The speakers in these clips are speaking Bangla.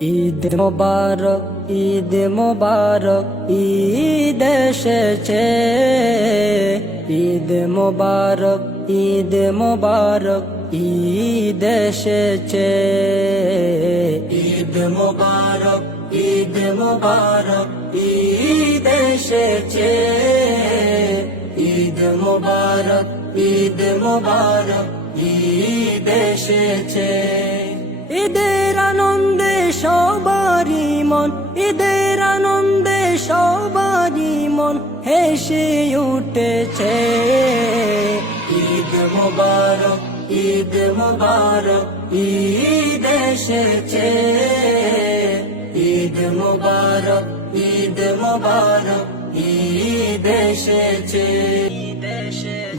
ঈদ মোবারক, ঈদ মোবারক, ঈদ এসেছে। ঈদ মোবারক, ঈদ মোবারক, ঈদ এসেছে। ঈদ মোবারক, ঈদ মোবারক, ঈদ এসেছে। ঈদ মোবারক, ঈদ মোবারক, ঈদ এসেছে। ঈদের আনন্দে সবারই মন, ঈদের আনন্দে সবারই মন হেসে উঠেছে। ঈদ মোবারক, ঈদ মোবারক, ঈদ এসেছে। ঈদ মোবারক, ঈদ মোবারক, ঈদ এসেছে।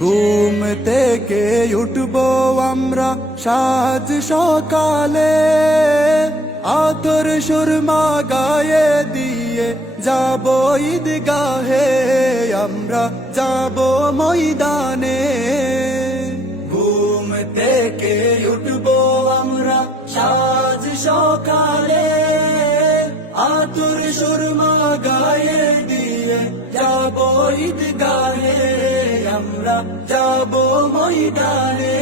ঘুম থেকে উঠবো আমরা সাজ সকালে, আতর সুরমা গায়ে দিয়ে যাব ঈদগাহে, আমরা যাব ময়দানে। ঘুম থেকে উঠবো আমরা সাজ সকালে, আতর সুরমা গায়ে দিয়ে যাব ঈদগাহে, আমরা যাব ময়দানে।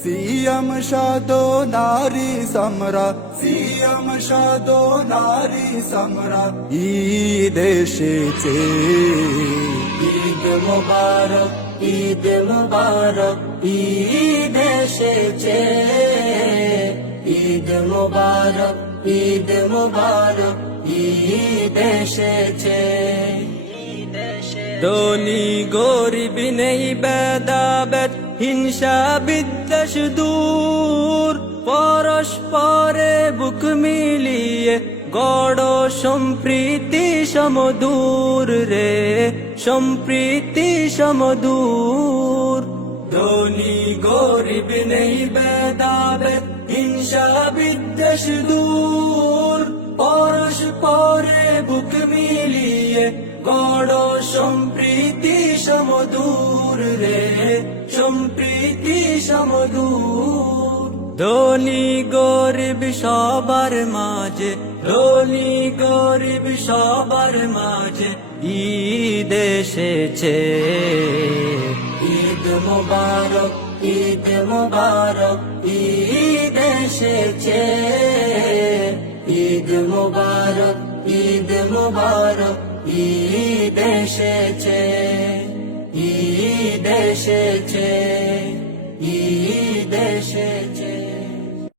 সিয়াম সাদো নারী সমরা, সিয়াম সাদো নারী সমরা ঈদ এসেছে। ঈদ মোবারক, ঈদ মোবারক, ঈদ এসেছে। ঈদ মোবারক, ঈদ মোবারক, ঈদ এসেছে। ধনী গরিব নেই ভেদাভেদ, হিংসা বিদ্বেষ দূর, পরস্পরে বুক মিলিয়ে গড় সম্প্রীতি সমদূর রে, সম্প্রীতি সমদূর। ধনী গরিব নেই ভেদাভেদ, হিংসা বিদ্বেষ দূর, পরস্পরে বুক মিলিয়ে গড় সম্প্রীতি সমদূর রে, সম্প্রীতি সমদূর। ধনী গরিব সবার মাঝে, ধনী গরিব সবার মাঝে ঈদ এসেছে। ঈদ মোবারক, ঈদ মোবারক, ঈদ এসেছে। ঈদ মোবারক, ঈদ মোবারক, ঈদ এসেছে। ঈদ এসেছে।